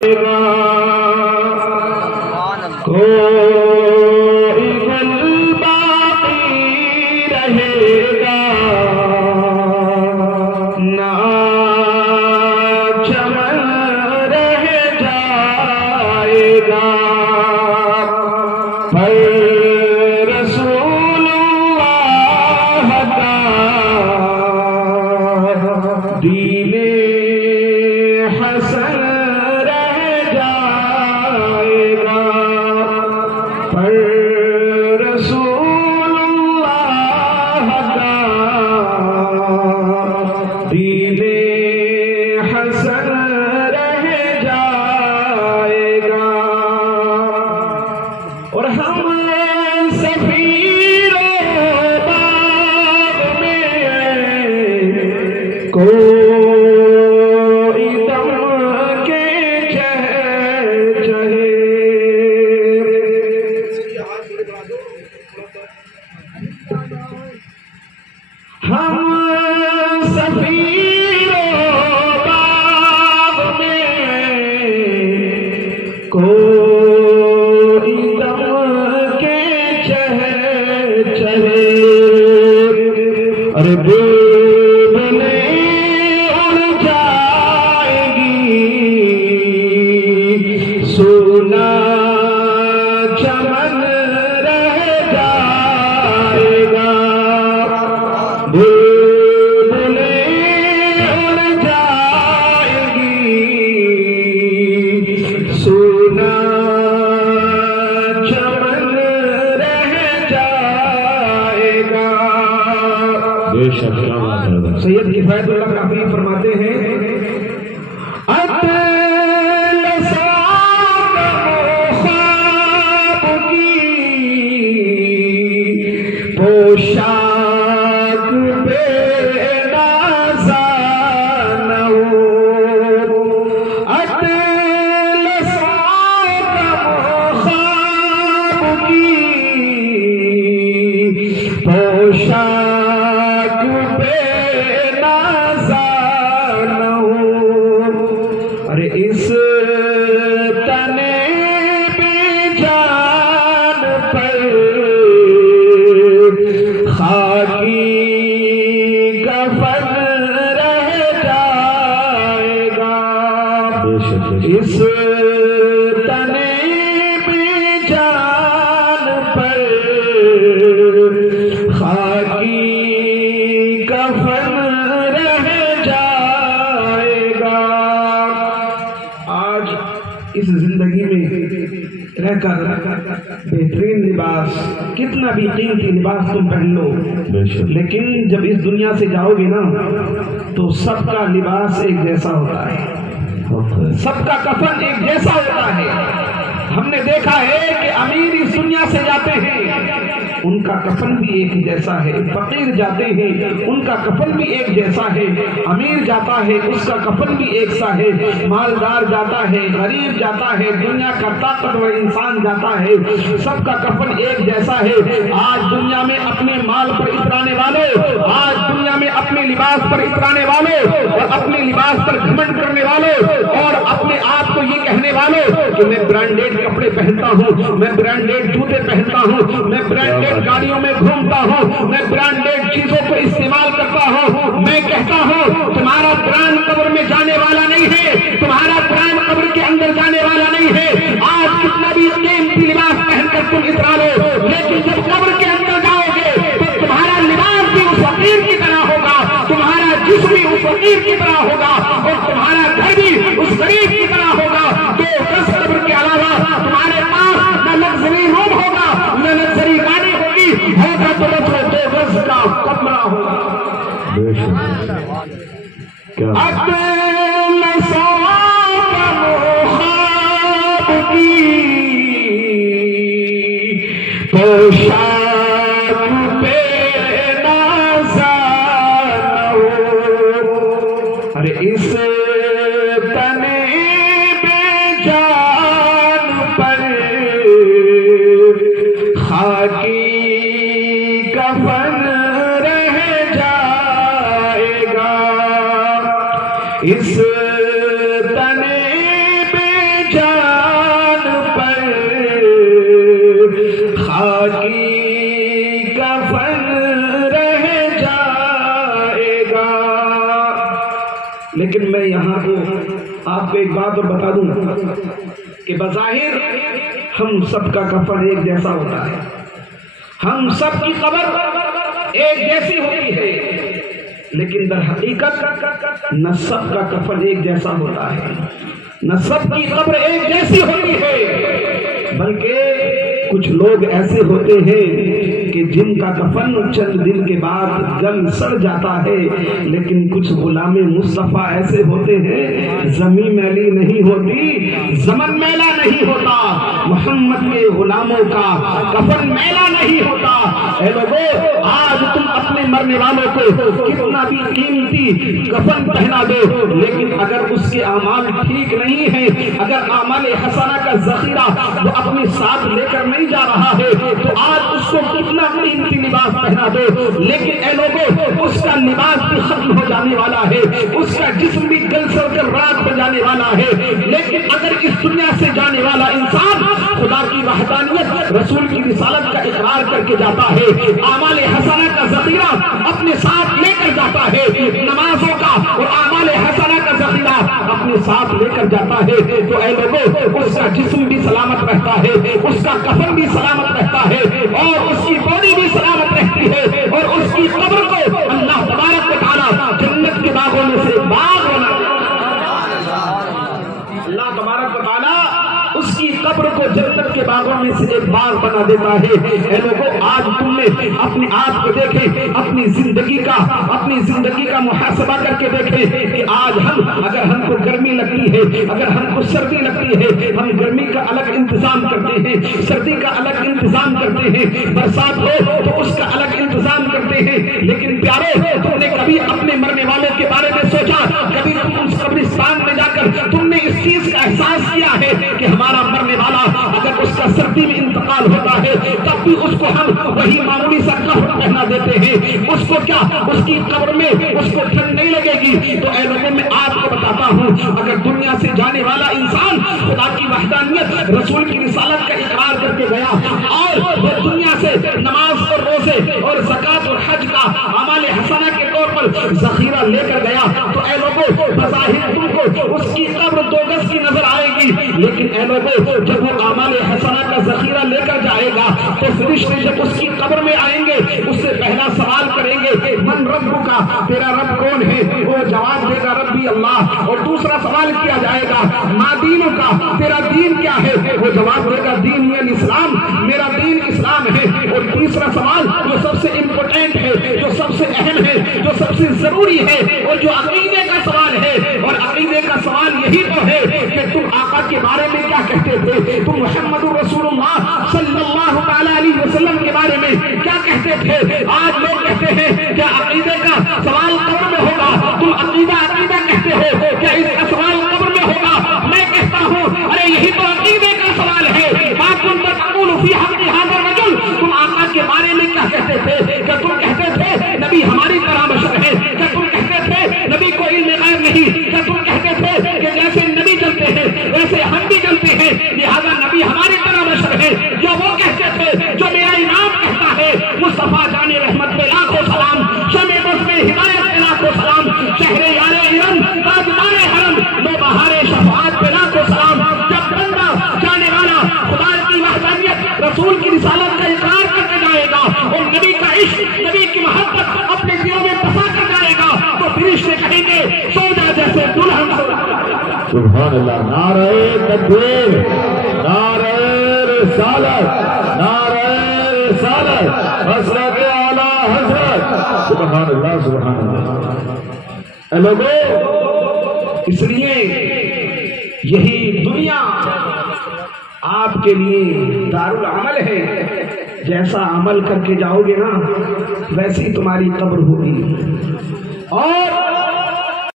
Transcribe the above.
کوئی گل باقی رہے گا نہ چمن رہ جائے گا پر رسول اللہ کا دین حسن سید کفایت اللہ کافی فرماتے ہیں پوشاک پہ اس تنے بھی جان پر خاکی کفن رہ جائے گا۔ آج اس زندگی میں رہ کر بہترین لباس کتنا بھی قیمتی لباس تم پہن لو، لیکن جب اس دنیا سے جاؤ گے نا تو سب کا لباس ایک جیسا ہوتا ہے، سب کا کفن ایک جیسا ہوتا ہے۔ ہم نے دیکھا ہے کہ امیر اس دنیا سے جاتے ہیں ان کا کفن بھی ایک جیسا ہے، فقیر جاتے ہیں ان کا کفن بھی ایک جیسا ہے، امیر جاتا ہے اس کا کفن بھی ایک سا ہے، مالدار جاتا ہے، غریب جاتا ہے، دنیا کا طاقتور انسان جاتا ہے، سب کا کفن ایک جیسا ہے۔ آج دنیا میں اپنے مال پر اترانے والوں، آج دنیا میں اپنے لباس پر اترانے والوں اور اپنے لباس پر گھمنڈ کرنے والوں اور اپنے آپ کو یہ کہنے والوں کہ میں برانڈیڈ کپڑے پہنتا ہوں، میں برانڈیڈ جوتے پہنتا ہوں، میں برانڈیڈ گاڑیوں میں گھومتا ہوں، میں برانڈیڈ چیزوں کو استعمال کرتا ہوں، میں کہتا ہوں تمہارا برانڈ قبر میں جانے والا نہیں ہے، تمہارا برانڈ قبر کے اندر جانے والا نہیں ہے۔ آج کتنا بھی قیمتی لباس پہن کر تم اترا لو، لیکن جب قبر کے اندر جاؤ گے تو تمہارا لباس بھی اس فقیر کی طرح ہوگا، تمہارا جسم بھی اس فقیر کی طرح ہوگا اور تمہارا گھر بھی اس غریب کی طرح ہوگا۔ تو اس قبر کے علاوہ تمہارے پاس نہ لگژری روم ہوگا، نہ لگژری گاڑی ہوگی، ہوگا تو بس 2 گز کا کمرہ ہوگا۔ پوشاک پہ نازانو، ارے اس تنے بے جان پر خاکی کفن رہ جائے گا، اس تنے بے ایک بات اور بتا دوں کہ بظاہر ہم سب کا کفن ایک جیسا ہوتا ہے، ہم سب کی قبر ایک جیسی ہوتی ہے، لیکن در حقیقت نہ سب کا کفن ایک جیسا ہوتا ہے، نہ سب کی قبر ایک جیسی ہوتی ہے، بلکہ کچھ لوگ ایسے ہوتے ہیں کہ جن کا کفن چند دن کے بعد گل سڑ جاتا ہے، لیکن کچھ غلام مصطفیٰ ایسے ہوتے ہیں زمین میلی نہیں ہوتی، زمن میلا نہیں ہوتا، محمد کے غلاموں کا کفن میلا نہیں ہوتا۔ اے لوگوں، آج تم اپنے مرنے والوں کو کتنا بھی قیمتی کفن پہنا دو، لیکن اگر اس کے اعمال ٹھیک نہیں ہیں، اگر اعمال حسنہ کا ذخیرہ وہ اپنے ساتھ لے کر نہیں جا رہا ہے، تو آج اس کو کتنا قیمتی لباس پہنا دو، لیکن اے لوگوں اس کا لباس بھی ختم ہو جانے والا ہے، اس کا جسم بھی گل سڑ کر راکھ ہو جانے والا ہے، لیکن اگر اس دنیا سے جانے والا انسان خدا کی وحدانیت، رسول کی رسالت کا اقرار کر کے جاتا ہے، اعمال حسنہ کا ذخیرہ اپنے ساتھ لے کر جاتا ہے، نمازوں کا اور اعمال حسنہ کا ذخیرہ اپنے ساتھ لے کر جاتا ہے، تو اے لوگوں اس کا جسم بھی سلامت رہتا ہے، اس کا کفن بھی سلامت رہتا ہے، اور اس کی باڈی بھی سلامت رہتی ہے، اور اس کی قبر کو اللہ تبارک و تعالیٰ جنت کے باغوں میں سے باغ بنا دیتا ہے۔ اللہ تبارک و تعالیٰ اس کی قبر کو جنت کے باغوں میں سے ایک باغ بنا دیتا ہے۔ اے لوگوں، آج تم نے اپنے آپ کو دیکھے، اپنی زندگی کا محاسبہ کر کے دیکھے کہ آج اگر ہم کو گرمی لگتی ہے، اگر ہم کو سردی لگتی ہے، ہم گرمی کا الگ انتظام کرتے ہیں، سردی کا الگ انتظام کرتے ہیں، برسات ہو تو اس کا الگ انتظام کرتے ہیں، لیکن پیارو تم نے کبھی اپنے مرنے والوں کے بارے میں سوچا؟ کبھی تم اس قبرستان میں جا کر تم نے اس چیز کا احساس کیا ہے کہ ہمارا مرنے والا اگر اس کا سردی میں انتقال ہوتا ہے تب بھی اس کو ہم وہی معمولی سا کفن پہنا دیتے ہیں، اس کو کیا اس کی قبر میں اس کو ٹھنڈ نہیں لگے گی؟ تو اے لوگوں میں آپ کو بتاتا ہوں، اگر دنیا سے جانے والا انسان خدا کی وحدانیت، رسول کی رسالت کا اقرار کر کے گیا اور وہ دنیا سے نماز اور روزے اور زکوٰۃ اور حج کا اعمال حسنہ کے طور پر ذخیرہ لے کر گیا، تو اے لوگوں بظاہر تم کو اس کی قبر 2 گز کی نظر آئے گی، لیکن اے لوگوں جب وہ اعمال حسنہ کا ذخیرہ لے کر جائے گا تو فرشتے جب اس کی قبر میں آئیں گے اس سے پہلا سوال کریں گے من رب کا، تیرا رب کون ہے؟ وہ جواب دے گا ربی اللہ، اور دوسرا سوال کیا جائے گا ما دینوں کا، تیرا دین کیا ہے؟ وہ جواب دے گا دین الاسلام، میرا دین اسلام ہے، اور تیسرا سوال جو سب سے امپورٹنٹ ہے، جو سب سے اہم ہے، جو سب سے ضروری ہے، اور جو عقیدے کا سوال ہے، اور عقیدے کا سوال یہی تو ہے کہ تم آقا کے بارے میں کیا کہتے تھے، تم محمد رسول اللہ صلی اللہ تعالی علیہ وسلم کے بارے میں کیا کہتے تھے؟ آج لوگ کہتے ہیں کہ عقیدے کا سوال قبر میں ہوگا، تم عقیدہ کہتے ہو، کیا اس کا سوال قبر میں ہوگا؟ میں کہتا ہوں ارے یہی تو عقیدے کا سوال ہے، ما کنت تقول فی حق ھذا الرجل، تم آقا کے بارے میں کیا کہتے تھے؟ کہ تم کہتے تھے نبی ہماری طرح بشر ہے، کہ تم کہتے تھے نبی کو علم غیب نہیں، کہ تم کہتے تھے کہ جیسے نبی چلتے ہیں ویسے ہم بھی چلتے ہیں، لہذا نبی ہماری طرح بشر ہے، جو وہ کہتے تھے جو میرا امام کہتا ہے، مصطفیٰ جان رحمت پہ لاکھوں سلام، شمع بس میں ہدایت پہ لاکھوں سلام، شہر یار ارم تاجدار حرم، لو بہار شفاعت پہ لاکھوں سلام۔ جب بندہ جانے والا خدا کی وحدانیت، رسول کی رسالت کا اقرار کر کے جائے گا اور نبی کا عشق، نبی کی محبت اپنے دلوں میں بسا کر جائے گا، تو فرشتے کہیں گے سو جا جیسے دلہن۔ سبحان اللہ، نعرہ تکبیر، نعرہ رسالت، نعرہ رسالت، حضرت اعلیٰ حضرت، سبحان اللہ سبحان اللہ۔ اے لوگوں، اس لیے یہی دنیا آپ کے لیے دارالعمل ہے، جیسا عمل کر کے جاؤ گے نا ویسی تمہاری قبر ہوگی، اور